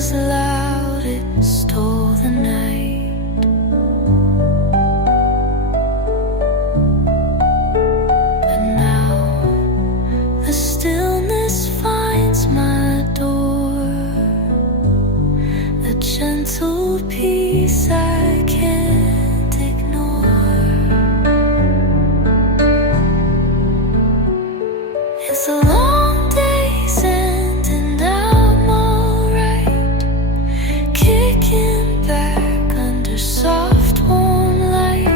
was loud, it stole the night. But now the stillness finds my door, the gentle peace I can't ignore. It's a long day's end and I'm alright, kicking back under soft warm light.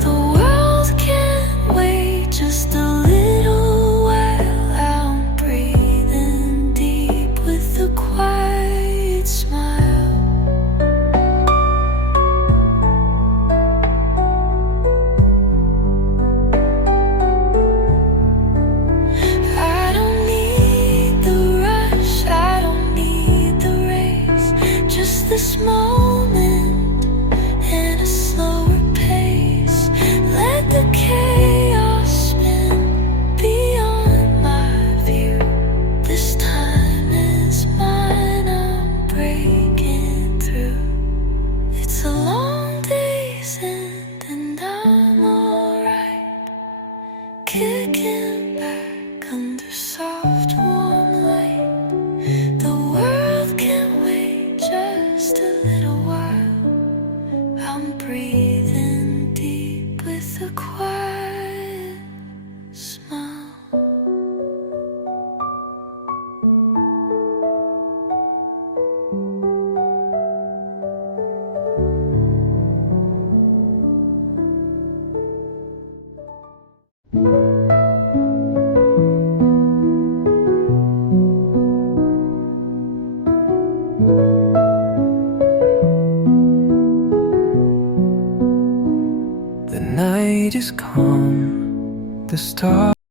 The world can't wait just a little while. I'm breathing deep with a quiet smile. I don't need the rush, I don't need the race, just this moment in a slower pace. Let the chaos spin beyond my view. This time is mine, I'm breaking through. It's a long day's end and I'm alright, kicking back under soft warm light. The world can wait just a little while. I'm breathing deep with a quiet smile. The night is calm, the stars